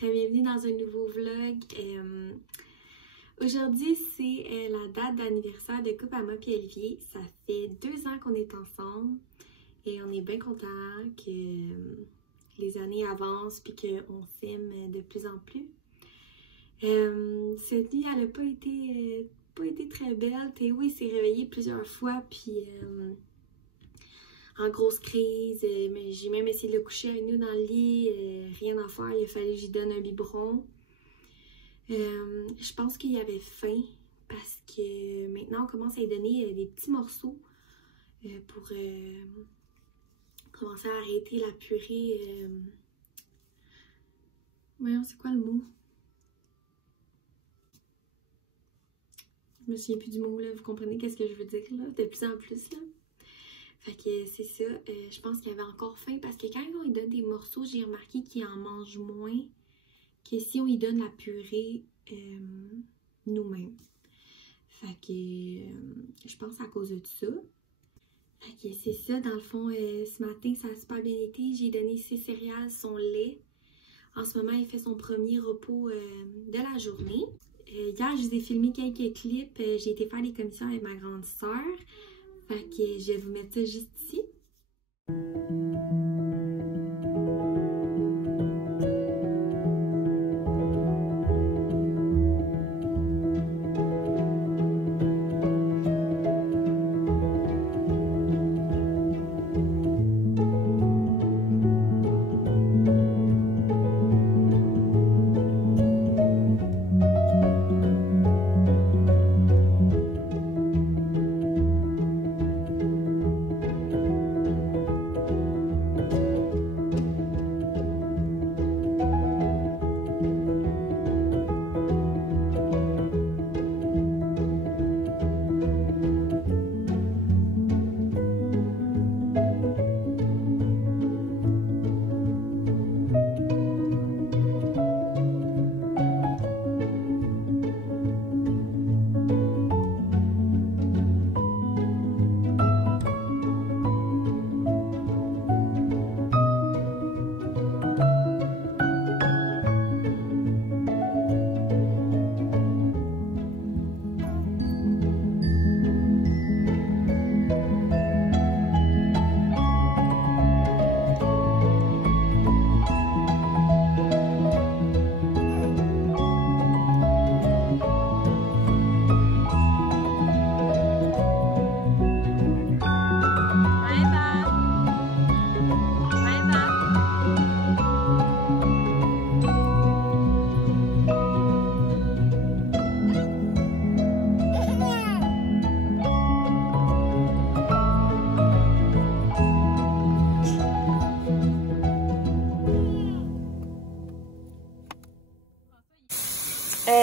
Bienvenue dans un nouveau vlog. Aujourd'hui, c'est la date d'anniversaire de couple à moi et Olivier. Ça fait 2 ans qu'on est ensemble et on est bien contents que les années avancent puis qu'on s'aime de plus en plus. Cette nuit, elle n'a pas été très belle. Théo, il s'est réveillé plusieurs fois puis en grosse crise, mais j'ai même essayé de le coucher avec nous dans le lit, rien à faire, il a fallu que j'y donne un biberon. Je pense qu'il avait faim parce que maintenant on commence à lui donner des petits morceaux pour commencer à arrêter la purée. Voyons, c'est quoi le mot? Je me souviens plus du mot, là, vous comprenez qu'est-ce que je veux dire, là, de plus en plus, là. Fait que c'est ça, je pense qu'il avait encore faim parce que quand on lui donne des morceaux, j'ai remarqué qu'il en mange moins que si on lui donne la purée nous-mêmes. Fait que je pense à cause de ça. Fait que c'est ça, dans le fond, ce matin, ça a super bien été. J'ai donné ses céréales, son lait. En ce moment, il fait son premier repos de la journée. Hier, je vous ai filmé quelques clips. J'ai été faire des commissions avec ma grande sœur. Fait que je vais vous mettre ça juste ici.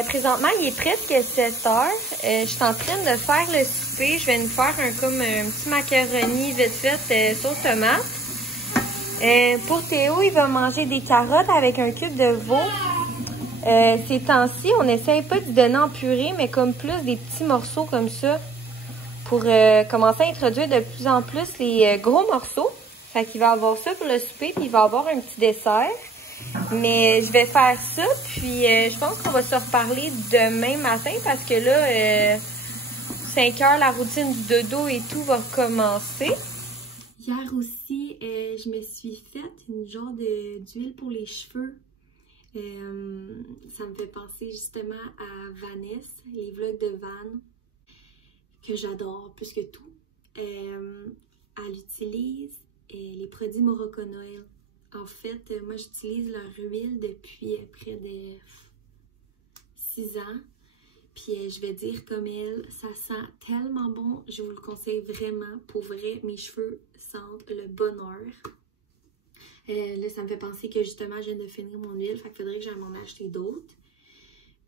Présentement, il est presque 7 heures. Je suis en train de faire le souper. Je vais nous faire un petit macaroni vite fait sauce tomate. Pour Théo, il va manger des carottes avec un cube de veau. Ces temps-ci, on essaye pas de donner en purée, mais comme plus des petits morceaux comme ça pour commencer à introduire de plus en plus les gros morceaux. Fait qu'il va avoir ça pour le souper, puis il va avoir un petit dessert. Mais je vais faire ça, puis je pense qu'on va se reparler demain matin parce que là, 5 heures, la routine du dodo et tout va recommencer. Hier aussi, je me suis faite une genre d'huile pour les cheveux. Ça me fait penser justement à Vanessa, les vlogs de Van, que j'adore plus que tout. Elle utilise les produits Moroccan Oil. En fait, moi j'utilise leur huile depuis près de 6 ans. Puis je vais dire comme elle, ça sent tellement bon. Je vous le conseille vraiment. Pour vrai, mes cheveux sentent le bonheur. Là, ça me fait penser que justement, je viens de finir mon huile. Fait qu'il faudrait que j'aille m'en acheter d'autres.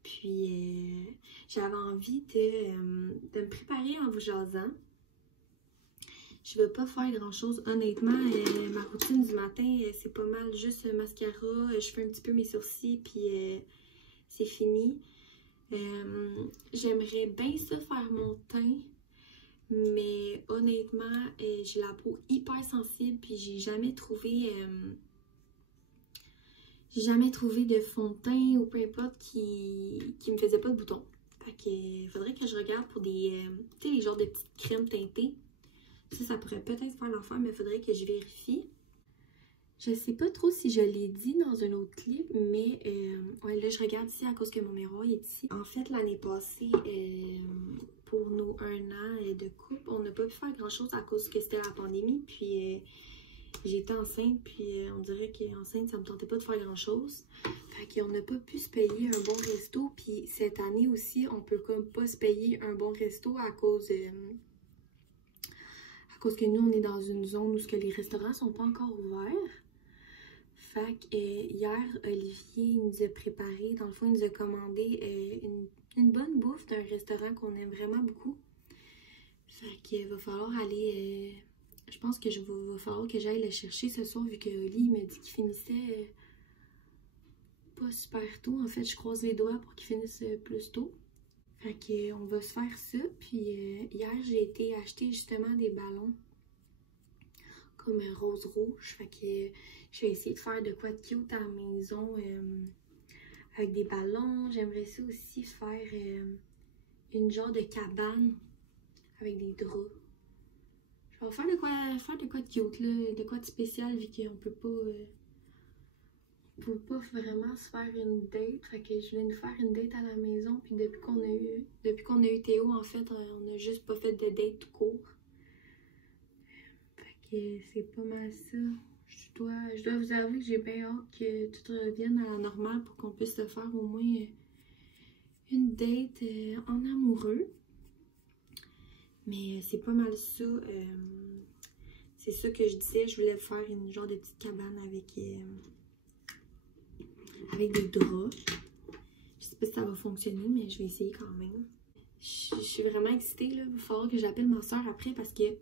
Puis j'avais envie de me préparer en vous jasant. Je ne vais pas faire grand chose, honnêtement. Ma routine du matin, c'est pas mal juste mascara. Je fais un petit peu mes sourcils, puis c'est fini. J'aimerais bien ça faire mon teint, mais honnêtement, j'ai la peau hyper sensible, puis j'ai jamais trouvé j'ai jamais trouvé de fond de teint ou peu importe qui me faisait pas de boutons. Fait que faudrait que je regarde pour des, tu sais, les genres de petites crèmes teintées. Ça pourrait peut-être faire l'affaire, mais faudrait que je vérifie. Je sais pas trop si je l'ai dit dans un autre clip, mais ouais, là je regarde ici à cause que mon miroir est ici. En fait, l'année passée, pour nos 1 an de couple, on n'a pas pu faire grand chose à cause que c'était la pandémie. Puis j'étais enceinte, puis on dirait qu'enceinte, ça me tentait pas de faire grand chose. Fait qu'on n'a pas pu se payer un bon resto. Puis cette année aussi, on peut comme pas se payer un bon resto à cause que nous, on est dans une zone où les restaurants sont pas encore ouverts. Fait que hier, Olivier nous a préparé, dans le fond, il nous a commandé une bonne bouffe d'un restaurant qu'on aime vraiment beaucoup. Fait qu'il va falloir aller, je pense que va falloir que j'aille le chercher ce soir vu que Oli m'a dit qu'il finissait pas super tôt. En fait, je croise les doigts pour qu'il finisse plus tôt. Fait qu'on va se faire ça. Puis hier, j'ai été acheter justement des ballons comme rose-rouge. Fait que je vais essayer de faire de quoi de cute à la maison avec des ballons. J'aimerais ça aussi faire une genre de cabane avec des draps. Je vais faire de quoi de cute, là, de quoi de spécial vu qu'on peut pas vraiment se faire une date. Fait que je voulais nous faire une date à la maison. Puis depuis qu'on a eu Théo, en fait, on a juste pas fait de date tout court. Fait que c'est pas mal ça. Je dois vous avouer que j'ai bien hâte que tout revienne à la normale pour qu'on puisse se faire au moins une date en amoureux. Mais c'est pas mal ça. C'est ça que je disais. Je voulais faire une genre de petite cabane avec des draps. Je sais pas si ça va fonctionner, mais je vais essayer quand même. Je suis vraiment excitée, là. Il va falloir que j'appelle ma soeur après parce que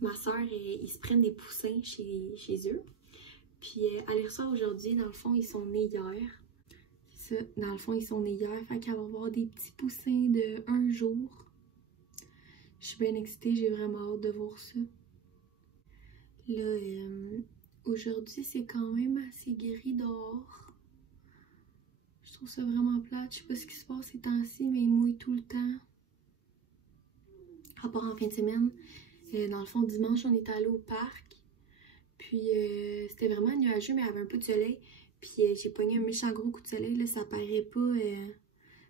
ma soeur, ils se prennent des poussins chez eux. Puis elle les reçoit aujourd'hui. Dans le fond, ils sont nés hier. C'est ça. Dans le fond, ils sont nés hier. Fait qu'elle va avoir des petits poussins de 1 jour. Je suis bien excitée. J'ai vraiment hâte de voir ça. Là, aujourd'hui, c'est quand même assez gris dehors. Je trouve ça vraiment plate. Je sais pas ce qui se passe ces temps-ci, mais il mouille tout le temps. À part en fin de semaine. Dans le fond, dimanche, on est allé au parc. Puis c'était vraiment nuageux, mais il y avait un peu de soleil. Puis j'ai pogné un méchant gros coup de soleil. Là, ça paraît pas.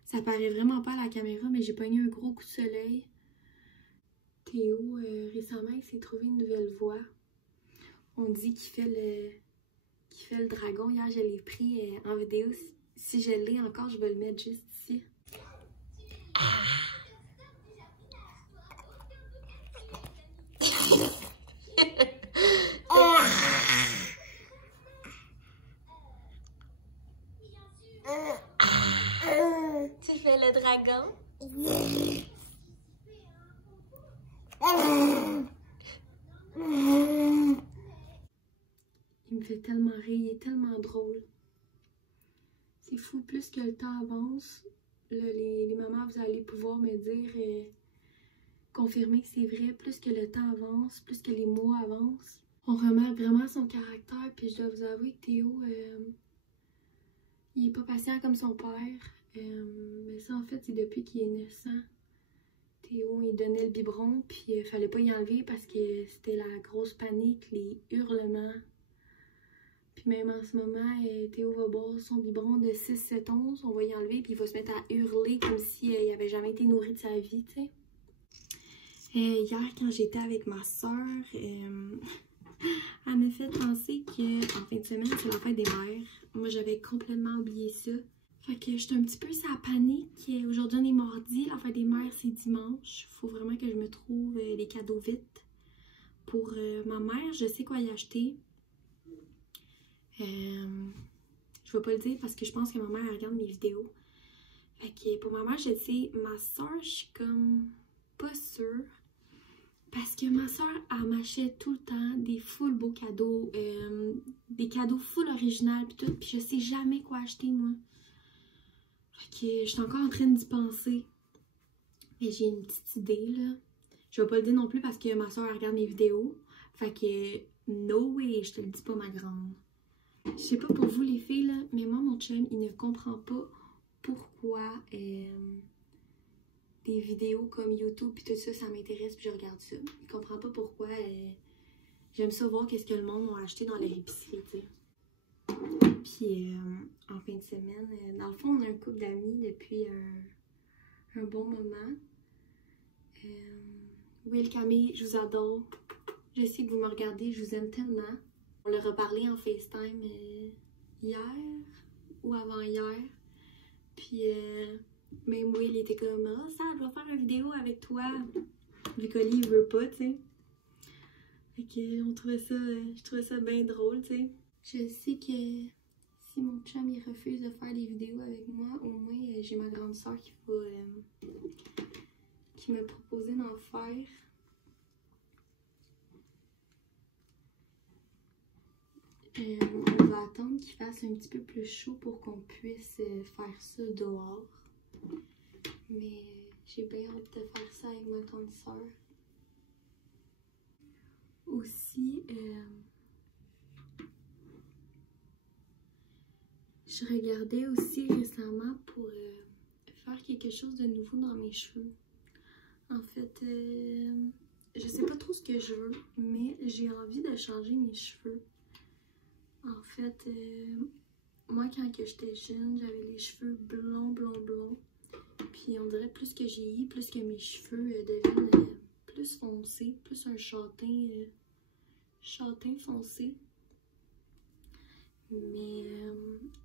Ça paraît vraiment pas à la caméra, mais j'ai pogné un gros coup de soleil. Théo, récemment, il s'est trouvé une nouvelle voix. On dit qu'il fait le dragon. Hier, je l'ai pris en vidéo. Si je l'ai encore, je vais le mettre juste ici. Tu fais le dragon? Il me fait tellement rire, il est tellement drôle. C'est fou, plus que le temps avance, là, les mamans, vous allez pouvoir me dire, confirmer que c'est vrai, plus que le temps avance, plus que les mois avancent. On remarque vraiment son caractère, puis je dois vous avouer que Théo, il est pas patient comme son père. Mais ça, en fait, c'est depuis qu'il est naissant. Théo, il donnait le biberon, puis il fallait pas y enlever parce que c'était la grosse panique, les hurlements. Puis même en ce moment, Théo va boire son biberon de 6-7 onces, on va y enlever, puis il va se mettre à hurler comme s'il avait jamais été nourri de sa vie, tu sais. Hier, quand j'étais avec ma soeur, elle m'a fait penser qu'en fin de semaine, c'est la fête des mères. Moi, j'avais complètement oublié ça. Fait que j'étais un petit peu sur la panique. Aujourd'hui, on est mardi, la fête des mères, c'est dimanche. Faut vraiment que je me trouve des cadeaux vite. Pour ma mère, je sais quoi y acheter. Je vais pas le dire parce que je pense que ma mère elle regarde mes vidéos. Fait que pour ma mère, je sais. Ma soeur, je suis comme pas sûre. Parce que ma soeur, elle m'achète tout le temps des full beaux cadeaux. Des cadeaux full original pis tout. Puis je sais jamais quoi acheter, moi. Fait que je suis encore en train d'y penser. Mais j'ai une petite idée, là. Je vais pas le dire non plus parce que ma soeur, elle regarde mes vidéos. Fait que, no way, je te le dis pas, ma grande. Je sais pas pour vous les filles, là, mais moi, mon chum, il ne comprend pas pourquoi des vidéos comme YouTube et tout ça, ça m'intéresse puis je regarde ça. Il comprend pas pourquoi j'aime ça voir qu'est-ce que le monde a acheté dans leur épicerie, tu sais. Puis en fin de semaine, dans le fond, on a un couple d'amis depuis un bon moment. Will, Camille, je vous adore. Je sais que vous me regardez, je vous aime tellement. On l'a reparlé en FaceTime hier ou avant-hier. Puis même Will était comme « Ah, ça, je vais faire une vidéo avec toi. » Vu qu'Oli, il veut pas, tu sais. Fait que je trouvais ça bien drôle, tu sais. Je sais que si mon chum il refuse de faire des vidéos avec moi, au moins j'ai ma grande soeur qui m'a proposé d'en faire. On va attendre qu'il fasse un petit peu plus chaud pour qu'on puisse faire ça dehors. Mais j'ai bien hâte de faire ça avec ma grande soeur. Aussi, je regardais aussi récemment pour faire quelque chose de nouveau dans mes cheveux. En fait, je sais pas trop ce que je veux, mais j'ai envie de changer mes cheveux. En fait, moi quand j'étais jeune, j'avais les cheveux blonds. Puis on dirait plus que j'ai vieilli, plus que mes cheveux deviennent plus foncés, plus un châtain foncé. Mais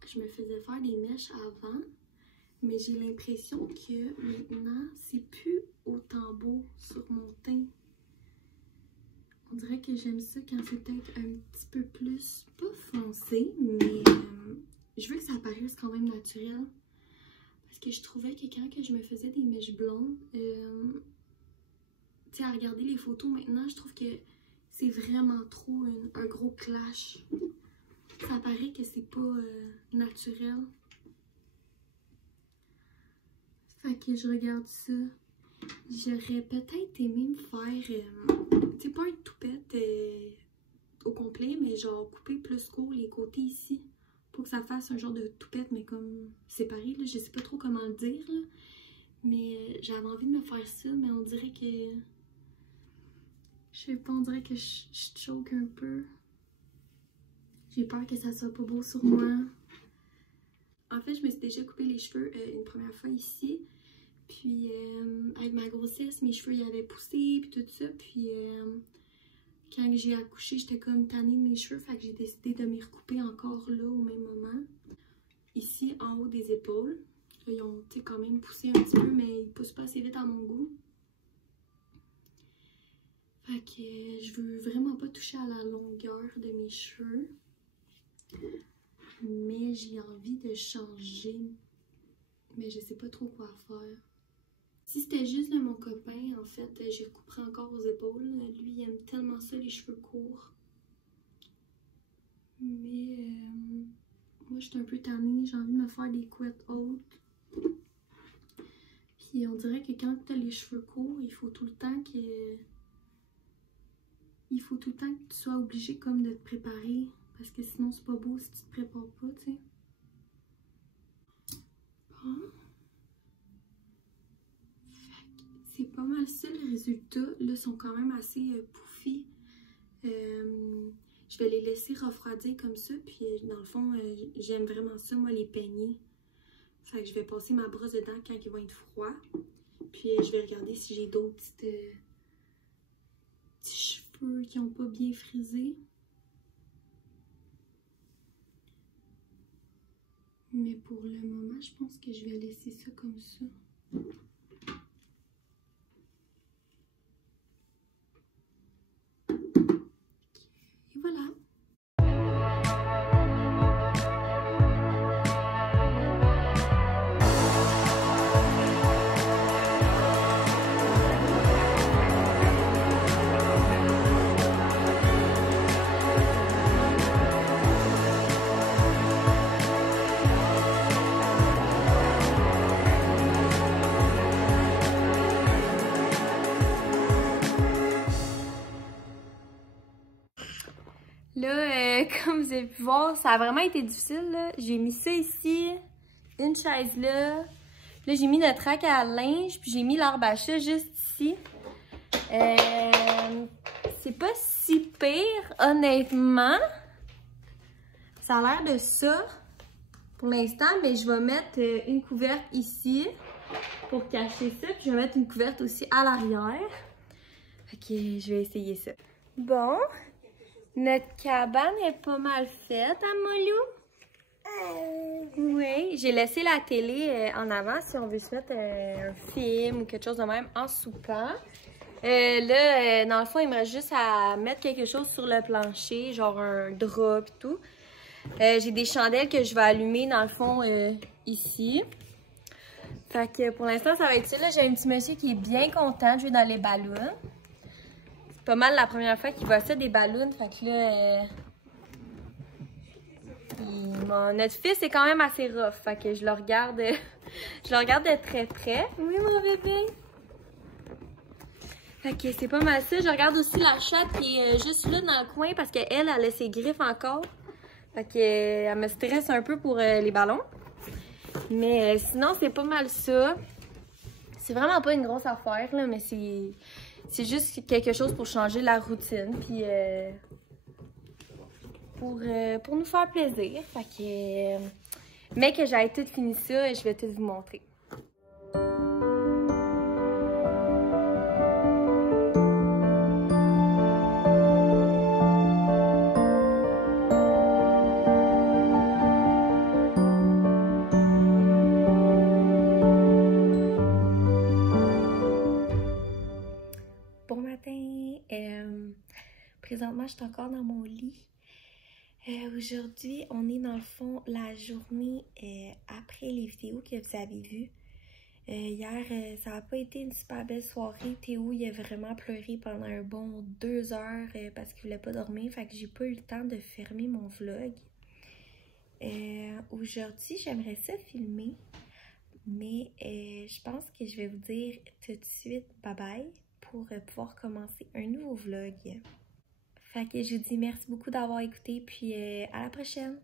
je me faisais faire des mèches avant, mais j'ai l'impression que maintenant, c'est plus autant beau sur mon teint. On dirait que j'aime ça quand c'est peut-être un petit peu plus, pas foncé, mais je veux que ça paraisse quand même naturel. Parce que je trouvais que quand je me faisais des mèches blondes, tu sais, à regarder les photos maintenant, je trouve que c'est vraiment trop un gros clash. Ça paraît que c'est pas naturel. Fait que je regarde ça. J'aurais peut-être aimé me faire, tu sais, pas une toupette au complet, mais genre couper plus court les côtés ici. Pour que ça fasse un genre de toupette, mais comme séparé, là. Je sais pas trop comment le dire, là. Mais j'avais envie de me faire ça, mais on dirait que... Je sais pas, on dirait que je choque un peu. J'ai peur que ça soit pas beau sur moi. En fait, je me suis déjà coupé les cheveux une première fois ici. Puis avec ma grossesse, mes cheveux y avaient poussé, puis tout ça. Puis quand j'ai accouché, j'étais comme tannée de mes cheveux. Fait que j'ai décidé de m'y recouper encore là au même moment. Ici, en haut des épaules. Là, ils ont quand même poussé un petit peu, mais ils poussent pas assez vite à mon goût. Fait que je veux vraiment pas toucher à la longueur de mes cheveux. Mais j'ai envie de changer. Mais je sais pas trop quoi faire. Si c'était juste de mon copain, en fait, j'y recouperais encore aux épaules. Lui, il aime tellement ça, les cheveux courts. Mais moi, je suis un peu tannée. J'ai envie de me faire des couettes hautes. Puis on dirait que quand tu as les cheveux courts, il faut tout le temps que tu sois obligé comme de te préparer. Parce que sinon, c'est pas beau si tu te prépares pas, tu sais. Bon. C'est pas mal ça le résultat. Là, ils sont quand même assez puffy. Je vais les laisser refroidir comme ça. Puis dans le fond, j'aime vraiment ça, moi, les peigner. Fait que je vais passer ma brosse dedans quand ils vont être froids. Puis je vais regarder si j'ai d'autres petits cheveux qui n'ont pas bien frisé. Mais pour le moment, je pense que je vais laisser ça comme ça. Et voilà. avez pu voir, ça a vraiment été difficile, là. J'ai mis ça ici, une chaise là. Là, j'ai mis notre rack à linge, puis j'ai mis l'arbre à chat juste ici. C'est pas si pire, honnêtement. Ça a l'air de ça pour l'instant, mais je vais mettre une couverte ici pour cacher ça, puis je vais mettre une couverte aussi à l'arrière. Ok, je vais essayer ça. Bon, notre cabane est pas mal faite, hein, Molou? Oui, j'ai laissé la télé en avant si on veut se mettre un film ou quelque chose de même en soupant. Là, dans le fond, il me reste juste à mettre quelque chose sur le plancher, genre un drap et tout. J'ai des chandelles que je vais allumer dans le fond ici. Fait que pour l'instant, ça va être ça. Là, j'ai un petit monsieur qui est bien content de jouer dans les ballons. C'est pas mal la première fois qu'il voit ça, des ballons. Fait que là, notre fils est quand même assez rough. Fait que je le regarde, de très près. Oui, mon bébé. Fait que c'est pas mal ça. Je regarde aussi la chatte qui est juste là dans le coin parce qu'elle a ses griffes encore. Fait que elle me stresse un peu pour les ballons. Mais sinon, c'est pas mal ça. C'est vraiment pas une grosse affaire, là, mais c'est juste quelque chose pour changer la routine. Puis pour nous faire plaisir. Fait que mais que j'aille tout fini ça, je vais tout vous montrer. Bon matin, présentement je suis encore dans mon lit. Aujourd'hui, on est dans le fond la journée après les vidéos que vous avez vues. Hier, ça n'a pas été une super belle soirée. Théo, il a vraiment pleuré pendant un bon 2 heures parce qu'il voulait pas dormir. Fait que j'ai pas eu le temps de fermer mon vlog. Aujourd'hui, j'aimerais ça filmer. Mais je pense que je vais vous dire tout de suite bye bye pour pouvoir commencer un nouveau vlog. Fait que je vous dis merci beaucoup d'avoir écouté, puis à la prochaine!